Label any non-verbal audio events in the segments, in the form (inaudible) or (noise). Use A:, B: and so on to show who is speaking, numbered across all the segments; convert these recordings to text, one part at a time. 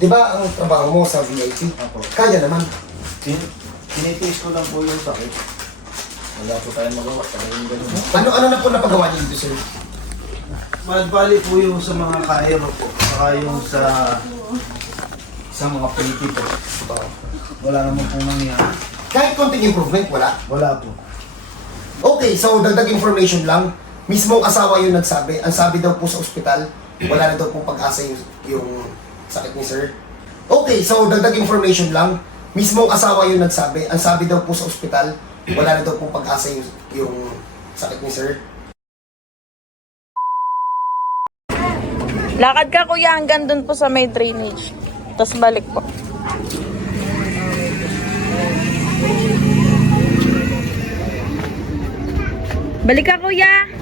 A: Di ba ang trabaho mo sa VIP?
B: Apo.
A: Kaya naman.
B: Tin tinitiis ko lang po yung sakit. Wala po tayong magawa. Kaya yung ganun.
A: Ano-ano na po napagawa niyo dito, sir?
B: Magbali po yung sa mga kaero po. Saka yung sa sa mga pretty po. Wala naman po nangyari.
A: Kahit konting improvement, wala.
B: Wala po.
A: Okay, so dagdag information lang. Mismo ang asawa yung nagsabi. Ang sabi daw po sa ospital, wala na daw pong pag-asa yung, yung sakit ni sir. Okay, so dagdag information lang. Mismo ang asawa yung nagsabi. Ang sabi daw po sa ospital, wala na daw pong pag-asa yung, yung sakit ni sir.
C: Lakad ka kuya hanggang dun po sa may drainage. Tapos balik po. Balik ka kuya!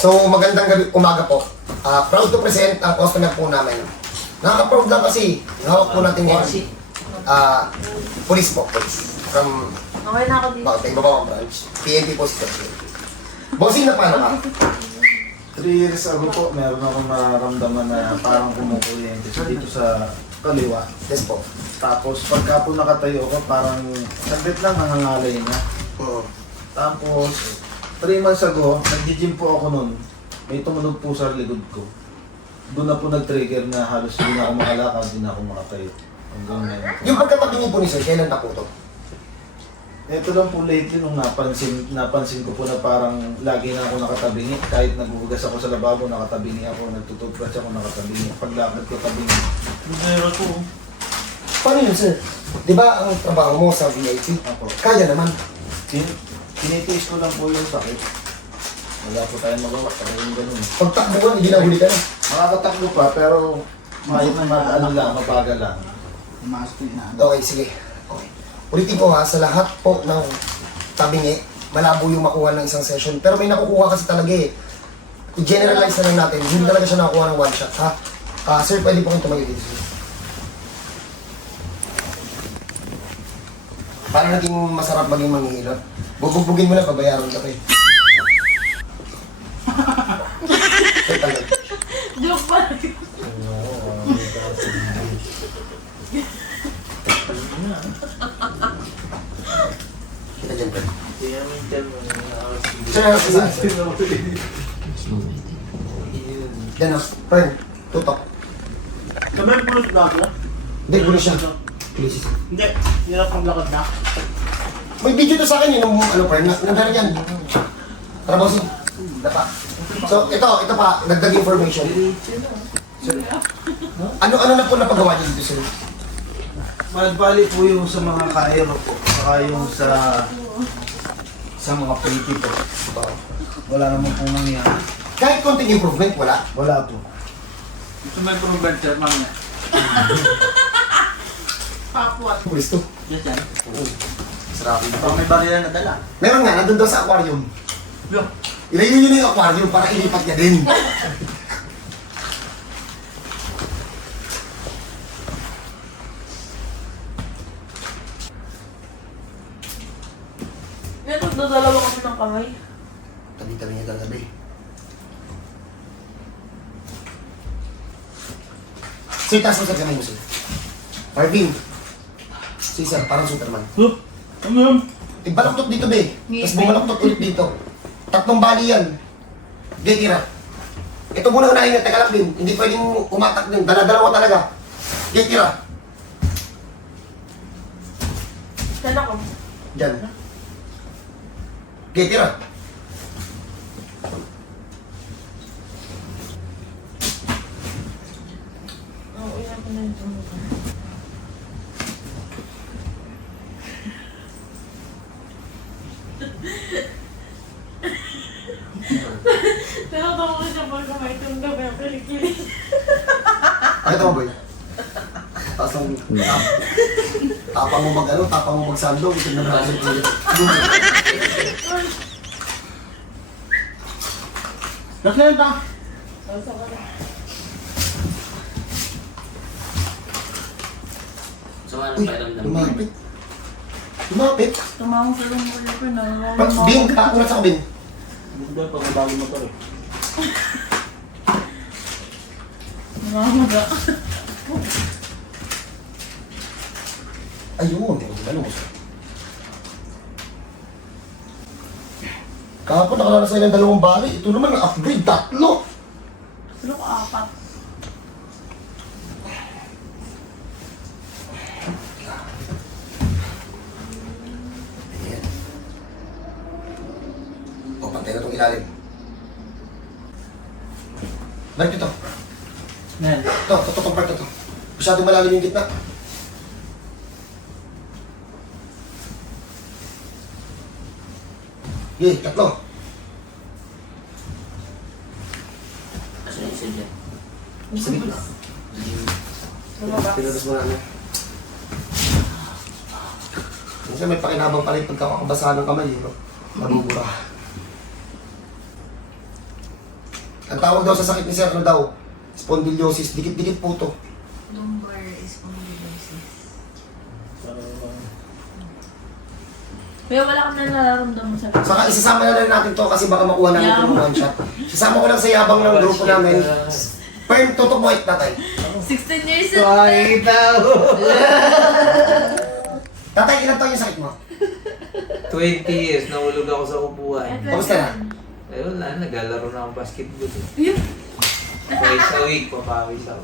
A: So, magandang gabi, umaga po. Ah, proud to present ang customer po namin. Nakaka-proud lang kasi, hawak po natin ngayon. Ah, police po, police. From,
C: Okay na ako dito.
A: bakit, iba ba ang branch? PNP po si Sir. Bossing na paano ka?
B: Three years ago po, meron akong nararamdaman na parang kumukuryente dito sa kaliwa.
A: Yes po.
B: Tapos pagka po nakatayo ako, parang saglit lang nangangalay na.
A: Oo.
B: Tapos, 3 months ago, nag-gym po ako nun. May tumunog po sa likod ko. Doon na po nag-trigger na halos hindi na ako makalakad, hindi na ako makatayo. Hanggang ngayon.
A: Yung pagkatabi niyo po ni Sir, kailan na po to?
B: Ito lang po lately nung napansin, napansin ko po na parang lagi na ako nakatabingi. Kahit naghuhugas ako sa lababo, nakatabingi ako. Nagtututbrush ako, nakatabingi. Paglakad ko, tabingi.
A: Paano yun, Sir? Di ba ang trabaho mo sa VIP?
B: Ako.
A: Kaya naman.
B: Tin tinitiis ko lang po yung sakit. Wala po tayong magawa. Kaya yung ganun.
A: Pagtakbuhan, hindi na huli ka na.
B: Makakatakbo pa, pero may ano lang, mabagal lang.
A: Okay, sige. Okay. Ulitin ko ha, sa lahat po ng tabingi, malabo yung makuha ng isang session. Pero may nakukuha kasi talaga eh. I-generalize na lang natin, hindi talaga siya nakukuha ng one shot, ha? Ah, sir, pwede po kayong tumayo dito, sir. Para naging masarap maging manghihirap. Bubugbugin mo na, babayaran ka pa eh. Sir, tagal.
C: Joke pa.
A: Kita dyan. Sir, saan, sir? Yan o, Fred, tutok.
D: Kamay pulot na ako?
A: Hindi, pulis siya. Please.
D: Hindi, hirap ang lakad na.
A: May video to sa akin yun, ng ano, Fred, na- nandun yan. Tara, bossing. Dapa. So, ito, ito pa, nagdag information. Sir, ano-ano na po napagawa niyo dito, sir?
B: Magbali po yung sa mga kaero po. Saka yung sa sa mga pretty po. Wala naman po nangyari.
A: Kahit konting improvement, wala.
B: Wala po.
D: Gusto mo improvement, sir, mamaya.
C: Papwat.
A: Pulis to.
D: Yes, yan.
A: Sarap.
D: Baka may barila na dala.
A: Meron nga, nandun daw sa aquarium.
D: Yo.
A: Ilayo nyo na yung aquarium para ilipat niya din.
C: Ito, dadalawa kami ng kamay.
A: Tabi-tabi niya eh. Sir, taas mo sir kamay mo, sir. Marvin. Si sir, parang Superman.
D: Huh? Ano yun?
A: Ibalaktot dito, be. Tapos bumalaktot ulit dito. Tatlong bali yan. Tira. Ito muna unahin na, teka lang din. Hindi pwedeng umatak din. Dala-dalawa talaga. Hindi, tira.
C: Saan ako?
A: Diyan. Okay, tira.
C: Oo, ilan ko na yung tumutok. Nakatawa ko siya pag kamay itong ang kilikili.
A: Ano ito, boy? Tapos ang tap, tapang mo mag ano, tapang mo magsandong, ito na braso ulit.
D: Nasaan ta?
C: Basta ka na.
E: Sama ng
A: Uy,
E: pakiramdam.
A: lumapit. Lumapit.
C: Tumawag sa ko yun.
A: Pag Bing, ako na sa kabin.
D: Hindi pag mabago motor eh. (laughs)
C: Namamaga.
A: Ayun, ano mo Kahapon nakalalasay ng dalawang bali. Ito naman, upgrade, tatlo.
C: Ko apat?
A: Ayan. O, pantay na itong ilalim. Balik ito.
D: Yan.
A: Ito, ito, ito, part na ito. Masyadong malalim yung gitna. Yay, tatlo.
E: Asan yung silya?
A: Sa gitna.
C: Lumabas.
A: Pinulus mo na ano. Kasi may pakinabang pala yung pagkakabasa ng kamay, eh, no? Mabubura. Ang tawag daw sa sakit ni Sir, ano daw? Spondylosis. Dikit-dikit po to.
C: Kaya wala kang nararamdaman sa
A: Saka isasama na rin natin to kasi baka makuha namin
C: Yeah.
A: itong one shot. Isasama ko lang sa yabang ng grupo namin. Perm, tutok mo it tatay.
C: 16 years old.
B: Ay, (laughs) tao!
A: Tatay, ilan taon yung sakit mo?
F: 20 years, nahulog ako sa upuan.
A: Kamusta na?
F: Eh wala, naglalaro na akong basketball. eh.
C: Yun.
F: Twice a week, papawis ako.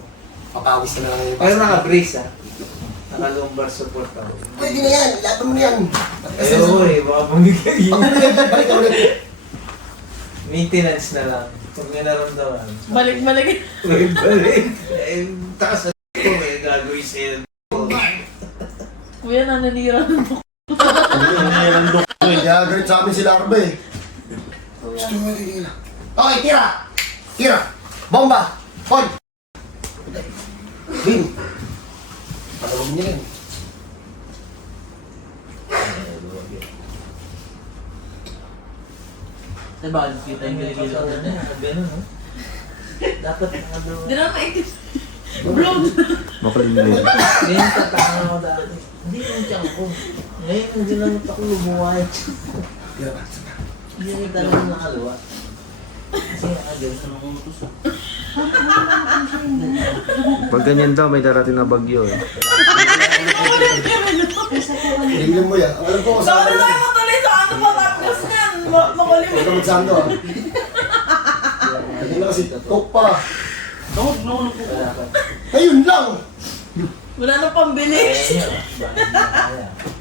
A: Papawis ka na lang yung
F: Pero naka-brace ah. Naka-lumbar support ako.
A: Pwede na yan, laban mo yan.
F: Eh oo eh, baka bumigay
A: balik ka ulit.
F: Maintenance na lang. Pag may naramdaman.
C: Balik-balik.
F: Balik, balik. Eh, taas na ito eh, gagawin sa'yo.
C: Kuya, nananira ng buko.
A: Kaya ganit sa amin si Larva eh. Gusto mo yung Okay, tira! Tira! Bomba! Hold! Patawag niya lang.
D: Saan ba kita yung gilid-gilid na?
F: Ganun, no? Dapat ano.
C: Di na maikit. Blood.
F: Ngayon tataka ako dati. Hindi yung tiyan ko. Ngayon hindi lang ako lumuhay. Hindi yung talaga nakaluwa. Kasi agad sa mga utos.
B: Pag ganyan daw, may darating na bagyo eh.
A: Tingnan mo yan. Alam ko saan
C: Sabi tayo mo tuloy sa ano matapos niyan. Ma- Makulimit.
A: Huwag ka magsando ah. Hindi na kasi coke pa.
D: Tawag, no, no, po.
A: Ayun lang!
C: Wala nang pambili.
F: Yun.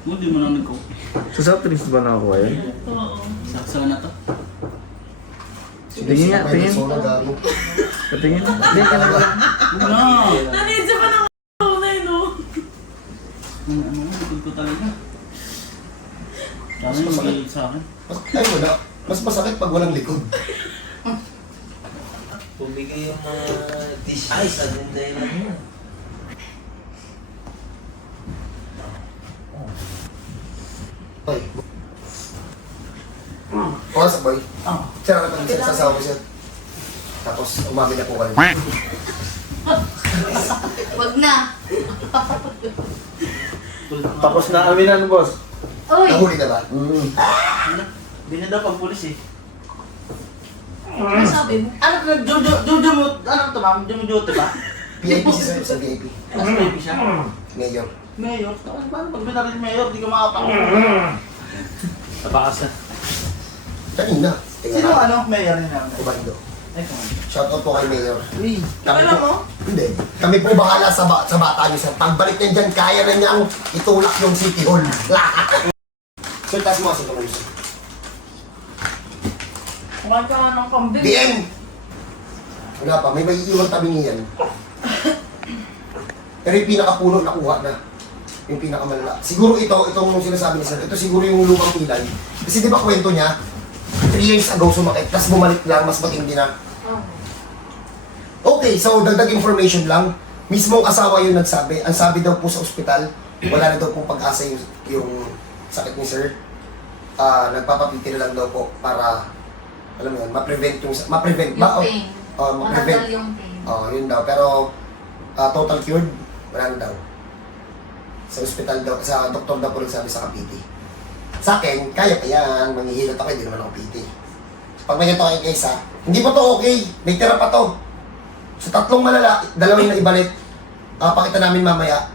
D: Hindi mo na nag-go.
B: So, sa trips ba na ako eh?
C: Oo.
D: Saksaw na to.
B: Tingin nga, tingin. Patingin. Hindi ka na ba?
D: Na.
C: Nanidya pa ng na yun, no?
D: Ano, ano, likod ko talaga. Sana yung gilid sa akin.
A: Mas, ay wala. Mas masakit pag walang likod.
F: Pumigay yung mga dish ice at yung dahilan mo.
A: Sa boy.
D: Ah.
A: Sir, ano pag sa sasawa ko siya? Tapos umamin na po kayo. (laughs)
G: Wag na. (laughs)
B: Tapos na aminan, boss.
G: Uy!
A: Nahuli na ba?
B: Mm.
D: Hindi na daw pag pulis eh.
G: Ano sabi mo?
D: Ano ka, Jojo, Jojo mo, ano to ma'am, Jojo Jojo ba?
A: VIP si sir sa VIP.
D: Nasa baby siya?
A: Mayor.
D: Mayor, Ano, paano pag binaril mayor, di ka makapang. Tabakas na.
A: Kanina. Tingnan
D: Sino
A: natin.
D: ano, mayor ni namin?
A: Kumando.
D: Ay.
A: Shout out po kay Mayor.
D: Uy,
A: Kami po,
C: mo?
A: hindi. Kami po bahala sa, ba sa bata niyo, sir. Pagbalik niyan dyan, kaya na niyang itulak yung City Hall. Lahat. (laughs) Sir, taas mo kasi ito sir.
C: Kumain ka nga ng pambili.
A: DM! Wala pa, may may iiwan tabi niyan. Pero yung pinakapuno nakuha na. Yung pinakamalala. Siguro ito, itong sinasabi ni Sir, ito siguro yung lumang pilay. Kasi di ba kwento niya, 3 years ago sumakit, tapos bumalik lang, mas matindi na. Okay, so dagdag information lang. Mismong asawa yung nagsabi. Ang sabi daw po sa ospital, wala na daw pong pag-asa yung, yung sakit ni Sir. Ah, nagpapapiti na lang daw po para, alam mo yun, ma-prevent yung, ma-prevent ba?
G: Yung
A: O-
G: pain.
A: uh, ma-prevent.
G: Matagal yung pain.
A: Oo, yun daw. Pero, ah, total cured, wala na daw. Sa ospital daw, sa doktor daw po nagsabi sa kapiti. Sa akin, kaya pa yan, manghihilot ako, hindi naman ako PT. Pag may ganito kayo guys ha, hindi pa to okay, may tira pa to. Sa tatlong malala, dalawa yung naibalik. Ah, pakita namin mamaya.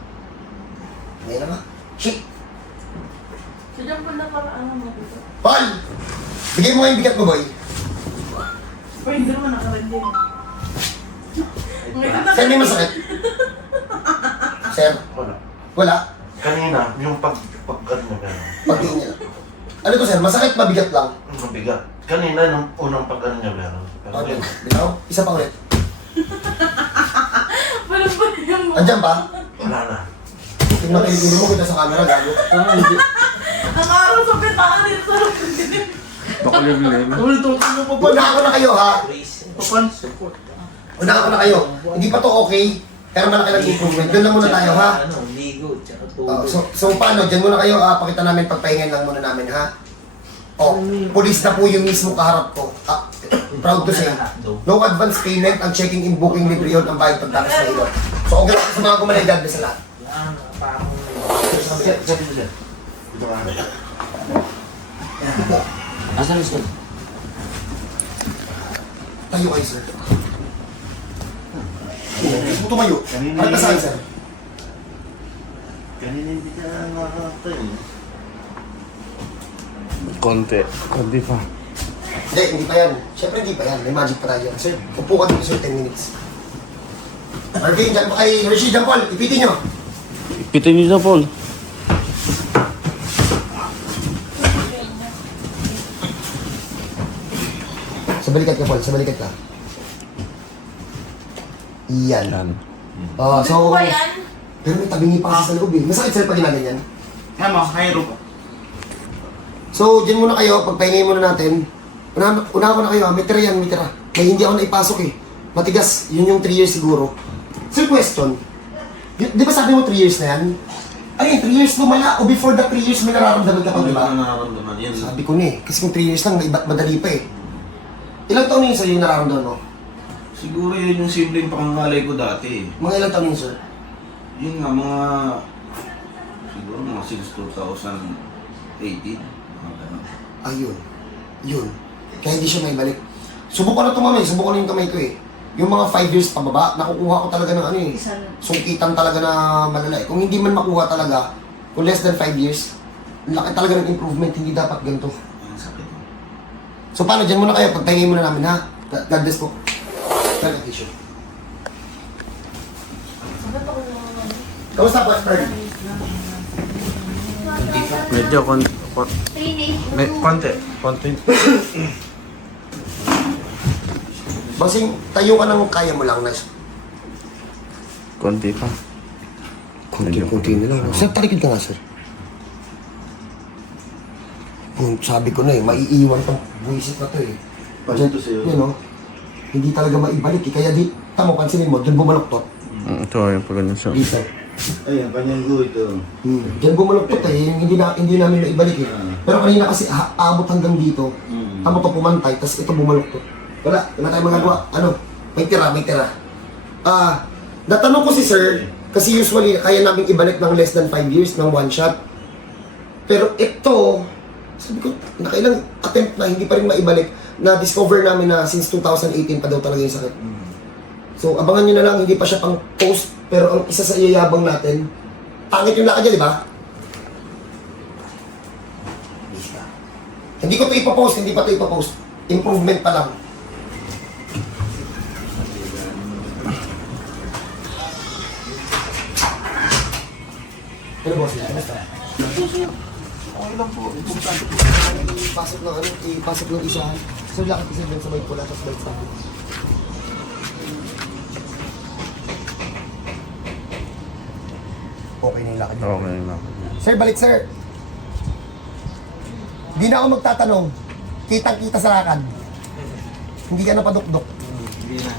A: Ngayon na nga. Shit!
C: So, dyan po na para ano mo dito.
A: Paul! Bigay mo nga yung bigat mo, boy.
C: Pero hindi naman nakarendi.
A: Sir, may masakit? (laughs) Sir,
H: Wala.
A: wala.
H: Kanina, yung pag, pag ano na gano'n,
A: Pagtingin niya. Ano to sir, masakit mabigat lang.
H: mabigat. Kanina, nung unang pag ano niya meron. Pero
A: Okay,
H: yun.
A: Isa pa ulit.
C: Walang pa yung mo.
A: Andyan ba?
H: wala na.
A: Tingnan kayo yung mo kita sa camera, gago.
C: Ang araw sa petaan nito sa
B: ba?
A: Una ako na kayo ha.
B: Papan?
A: Una ako na kayo. Hindi pa to okay. Pero malaki lang improvement. Doon lang muna tayo ha.
F: Ano, ligo, tsaka
A: Oh, so, so paano? Diyan muna kayo. ah, pakita namin pagpahingan lang muna namin ha. Oh, police na po yung mismo kaharap ko. Ah, proud to say. No advance payment ang checking in booking libre yun ang bayad pagtapos na ilo. So okay lang sa mga gumanay God bless sa lahat.
F: Yan, parang
B: Sabi mo dyan.
E: Asan yung sir?
A: Tayo kayo sir. Tumayo. Harap ka sa akin sir.
H: Kanina hindi ka nakakatay.
I: Konti. Konti pa.
A: Hindi, hindi pa yan. Siyempre hindi pa yan. May magic pa tayo. Sir, upo ka dito sir 10 minutes. Arvin, dyan, ay Hershey, dyan Paul, ipitin nyo.
I: Ipitin niyo sa Paul.
A: Sa balikat ka Paul, sa balikat ka. Iyan.
I: Yan.
A: Oh, so,
C: Ano ba yan?
A: pero may tabingi pa kasi sa loob eh. Masakit sir pag ginaganyan.
D: Yan mo, hayro po.
A: So, dyan muna kayo, pagpahingay muna natin. Una, una ko na kayo, ah. may tira yan, may tira. May hindi ako naipasok eh. Matigas, yun yung 3 years siguro. Sir, question. Y- di ba sabi mo 3 years na yan? Ay, 3 years lumala o before the 3 years may nararamdaman ka pa, di ba?
B: nararamdaman yan.
A: Sabi ko na eh, kasi kung 3 years lang, may iba't madali pa eh. Ilang taon na yun sa'yo yung nararamdaman mo?
B: Siguro yun yung simpleng pangangalay ko dati.
A: Mga ilang taon yun, sir?
B: Yun nga, mga... Siguro mga since 2018. Mga ganun.
A: Ayun. Yun. Kaya hindi siya may balik. Subukan na tumamay, subukan na yung kamay ko eh. Yung mga 5 years pababa, nakukuha ko talaga ng ano eh. Sungkitan talaga na malala eh. Kung hindi man makuha talaga, kung less than 5 years, laki talaga ng improvement, hindi dapat ganito.
B: Ang sakit.
A: So paano, dyan muna kayo, pagpahingin muna namin ha. God God bless po. Tissue.
C: Ako yung mga
A: Kamusta po, Ferdy?
I: Medyo kon... kon may, konti. Konti.
A: Basing, tayo ka ng kaya mo lang, nice.
I: Konti pa.
A: Kunti-kunti na lang. Sir, talikid ka nga, sir. Kung sabi ko na eh, maiiwan tong buwisit na to eh.
B: Paano to sa'yo?
A: Yun oh. Hindi talaga maibalik eh. Kaya di, tamo, pansinin mo, dyan bumaloktot.
I: Mm, ito yung pag ganun siya.
A: Dito.
B: Ayun, kanyang go ito.
A: Hmm. Dyan bumaloktot eh. Yung Hindi, na, hindi namin naibalik eh. Pero kanina kasi ha, aabot hanggang dito.
B: Mm.
A: Tamo to pumantay, tapos ito bumaloktot. Wala, wala tayong magagawa. Ano? May tira, may tira. Ah, natanong ko si sir, kasi usually kaya namin ibalik ng less than 5 years ng one shot. Pero ito, sabi ko, nakailang attempt na hindi pa rin maibalik. Na-discover namin na since 2018 pa daw talaga yung sakit. So, abangan nyo na lang, hindi pa siya pang post. Pero ang isa sa iyayabang natin, pangit yung lakad niya, di ba? Hindi ko ito ipapost, hindi pa ito ipapost. Improvement pa lang. Ano boss? Kumusta? Okay lang po. Importante po. Ipasok ng ano, ipasok ng isa. So, lakad kasi doon sa may pula, tapos balik sa akin. Okay na yung lakad niya.
I: Okay lang.
A: Sir, balik sir. Hindi na ako magtatanong. Kitang-kita sa lakad. Hindi ka napadukdok.
B: Hindi na.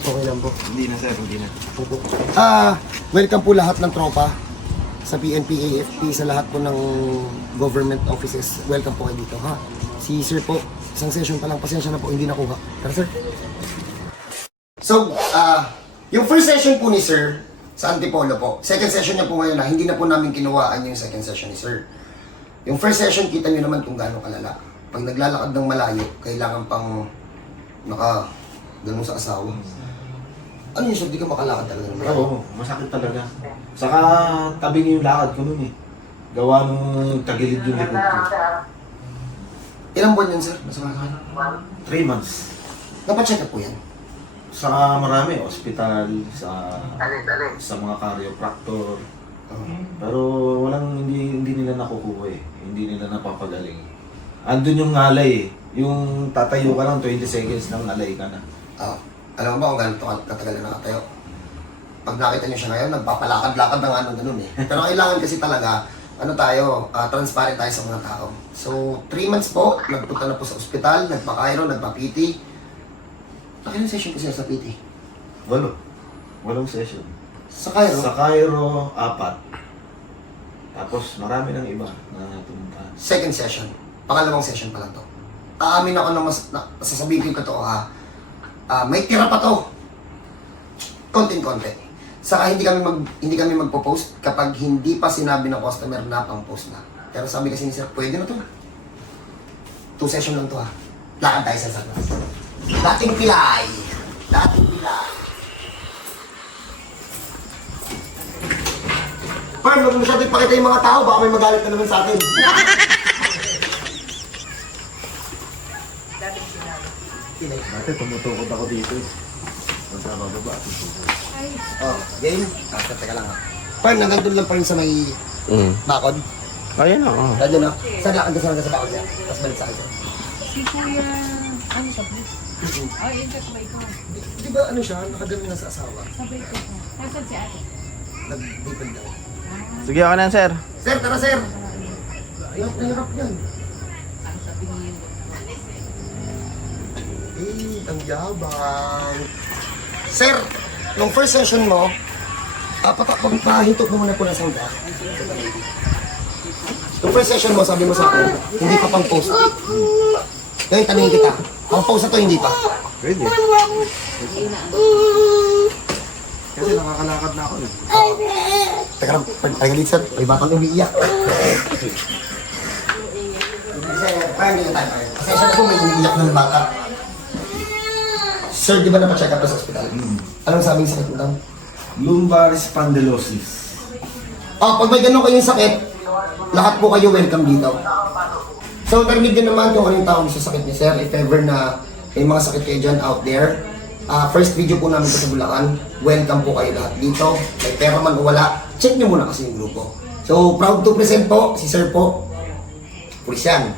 A: Okay lang po.
B: Hindi na sir, hindi na.
A: Ah, welcome po lahat ng tropa sa PNP AFP sa lahat po ng government offices. Welcome po kayo dito ha. Si sir po, isang session pa lang pasensya na po hindi nakuha. Tara sir. So, ah, yung first session po ni Sir, sa Antipolo po, second session niya po ngayon na hindi na po namin kinuwaan yung second session ni Sir. Yung first session, kita niyo naman kung gaano kalala. Pag naglalakad ng malayo, kailangan pang naka ganun sa asawa. Ano yun, Sir? Di ka makalakad talaga malayo.
B: Oo, masakit talaga. Saka tabi niyo yung lakad ko nun eh. Gawa nung tagilid yung likod ko.
A: Ilang buwan yun, Sir? Nasa kakakano?
B: Three months.
A: Napacheck up po yan.
B: Sa marami, ospital, sa sa mga chiropractor. Pero walang hindi hindi nila nakukuha eh. Hindi nila napapagaling. Andun yung ngalay eh. Yung tatayo ka lang 20 seconds nang nalay ka na.
A: Ah, alam mo ba kung gaano ito katagal na nakatayo? Pag nakita niyo siya ngayon, nagpapalakad-lakad ng ano ganun eh. Pero kailangan kasi talaga, ano tayo, ah, transparent tayo sa mga tao. So, 3 months po, nagpunta na po sa ospital, nagpa-Cairo, nagpa-PT. Nakailan session ko siya sa PT?
B: Walo. Walong session.
A: Sa Cairo?
B: Sa Cairo, apat. Tapos marami ng iba na pumunta.
A: Second session. Pangalawang session pa lang to. Aamin ako ng mas, na, sasabihin ko yung totoo ha. Ah, may tira pa to. Konting-konti. Saka hindi kami mag hindi kami magpo-post kapag hindi pa sinabi ng customer na pang-post na. Pero sabi kasi ni Sir, pwede na to. Two session lang to ha. Lakad tayo sa saklas. Dating pilay. Dating pilay. Parang huwag masyado ipakita yung mga tao, baka may magalit na naman sa atin.
B: Dati tumutukod ako dito eh. Magkabababa.
A: Oh, game. Ah, teka lang ha. Parang nandun lang pa rin sa may
I: Mm.
A: bakod.
I: Ayun na, oh.
A: Nandun na. Sa lakad ka sa hanggang sa bakod niya. Tapos balik sa akin.
C: Si Kuya, ano sabi? Ay, yung kakabay ko.
A: Di, di ba ano siya? Nakadami na sa asawa.
C: Sabay ko. Nasaan si ate?
A: Nag-dipend daw.
I: Sige ako na, sir.
A: Sir, tara sir! Hirap na hirap yan. Eh, ang yabang. Sir, nung first session mo, pata, pag pahintok mo muna po na sangga. Nung first session mo, sabi mo sa akin, hindi pa pang post. Ngayon, tanongin kita, pang post na to, hindi pa.
B: Pwede. Kasi nakakalakad na ako eh.
A: Teka lang, pagalit sir, may batang umiiyak. Sir, parang hindi na tayo. Kasi siya po may umiiyak ng bata. Sir, di ba napacheck up ka sa ospital? Anong sabi ng sakit mo daw?
B: Lumbar spondylosis.
A: Oh, pag may ganun kayong sakit, lahat po kayo welcome dito. So, narinig din naman kung anong tawag sa sakit ni Sir. If ever na may mga sakit kayo dyan out there, ah, first video po namin sa Bulacan. Welcome po kayo lahat dito. May pera man o wala, check nyo muna kasi yung grupo. So, proud to present po, si Sir po. Pulis yan.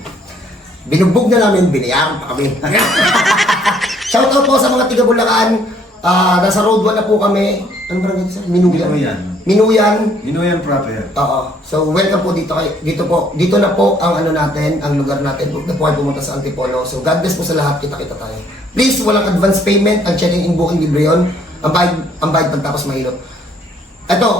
A: Binugbog na namin, binayaran pa kami. (laughs) Shoutout po sa mga tiga Bulacan. Ah, nasa road 1 na po kami. Ano ba sir? Minuyan.
B: Minuyan.
A: Minuyan.
B: Ginoyan proper.
A: Oo. So, welcome po dito kay dito po. Dito na po ang ano natin, ang lugar natin. Huwag na po kayo pumunta sa Antipolo. So, God bless po sa lahat. Kita-kita tayo. Please, walang advance payment. Ang checking in booking libre yun. Ang bayad, ang bayad pagtapos mahirap. Ito,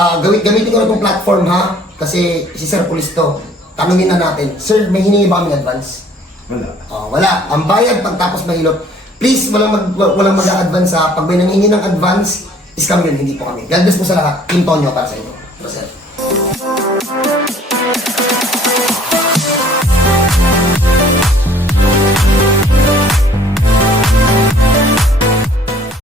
A: ah gawin, gamitin ko na itong platform ha. Kasi si Sir Police to. Tanungin na natin. Sir, may hiningi ba kami advance?
B: Wala.
A: Oh, wala. Ang bayad pagtapos mahilot. Please, walang mag, walang mag-advance ha. Pag may nanghingi ng advance, scam yun, hindi po kami. God bless po sa lahat. Team Tonyo para sa inyo. Sir.